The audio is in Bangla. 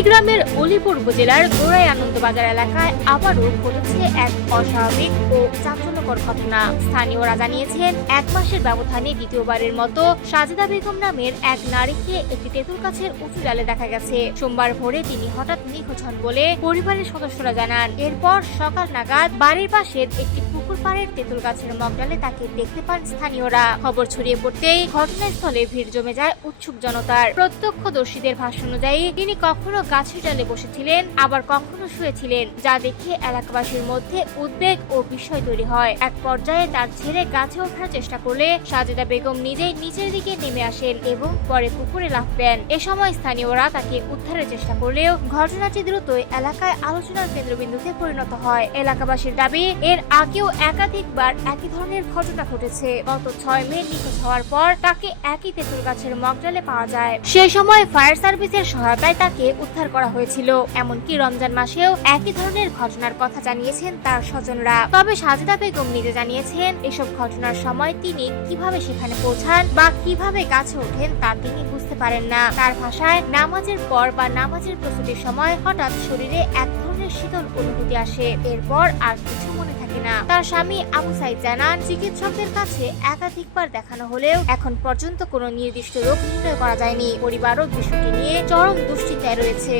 কুড়িগ্রামের উলিপুর উপজেলার গোড়াই আনন্দবাজার এলাকায় আবারও ঘটেছে এক অস্বাভাবিক ও চাঞ্চল্যকর ঘটনা। স্থানীয়রা জানিয়েছেন, 1 মাসের ব্যবধানে দ্বিতীয়বারের মতো সাজেদা বেগম নামের এক নারীকে একটি তেঁতুল গাছের উঁচু ডালে দেখা গেছে। সোমবার ভোরে তিনি হঠাৎ নিখোঁজ হন বলে পরিবারের সদস্যরা জানান। এরপর সকাল নাগাদ বাড়ির পাশের একটি পুকুর পাড়ের তেঁতুল গাছের মগডালে তাকে দেখতে পান স্থানীয়রা। খবর ছড়িয়ে পড়তেই ঘটনাস্থলে ভিড় জমে যায় উৎসুক জনতার। প্রত্যক্ষদর্শীদের ভাষ্য অনুযায়ী তিনি কখনো গাছের ডালে বসেছিলেন, আবার কখনো শুয়েছিলেন, যা দেখে এলাকাবাসীর মধ্যে উদ্বেগ ও বিস্ময় তৈরি হয়। এক পর্যায়ে তার ছেলে গাছে ওঠার চেষ্টা করলে সাজেদা বেগম নিজেই নিচের দিকে নেমে আসেন এবং পরে পুকুরে লাফ দেন। এ সময় স্থানীয়রা তাকে উদ্ধারের চেষ্টা করলেও ঘটনাটি দ্রুতই এলাকায় আলোচনার কেন্দ্রবিন্দুতে পরিণত হয়। এলাকাবাসীর দাবি, এর আগেও একাধিকবার একই ধরনের ঘটনা ঘটেছে। গত 6 মে নিখোঁজ হওয়ার পর তাকে একই তেঁতুল গাছের মগডালে পাওয়া যায়। সে সময় ফায়ার সার্ভিসের সহায়তায় তাকে উদ্ধার করা হয়েছিল। এমনকি রমজান মাসেও একই ধরনের ঘটনার কথা জানিয়েছেন তার স্বজনরা। তবে সাজেদা বেগম নিজে জানিয়েছেন, এসব ঘটনার সময় তিনি কিভাবে সেখানে পৌঁছান বা কিভাবে গাছে ওঠেন তা তিনি বুঝতে পারেন না। তার ভাষায়, নামাজের পর বা নামাজের প্রস্তুতির সময় হঠাৎ শরীরে এক ধরনের শীতল অনুভূতি আসে, এরপর আর কিছু মনে থাকে না। তার স্বামী আবু সাইদ জানান, চিকিৎসকদের কাছে একাধিকবার দেখানো হলেও এখন পর্যন্ত কোনো নির্দিষ্ট রোগ নির্ণয় করা যায়নি। পরিবারও বিষয়টি নিয়ে চরম দুশ্চিন্তায় রয়েছে।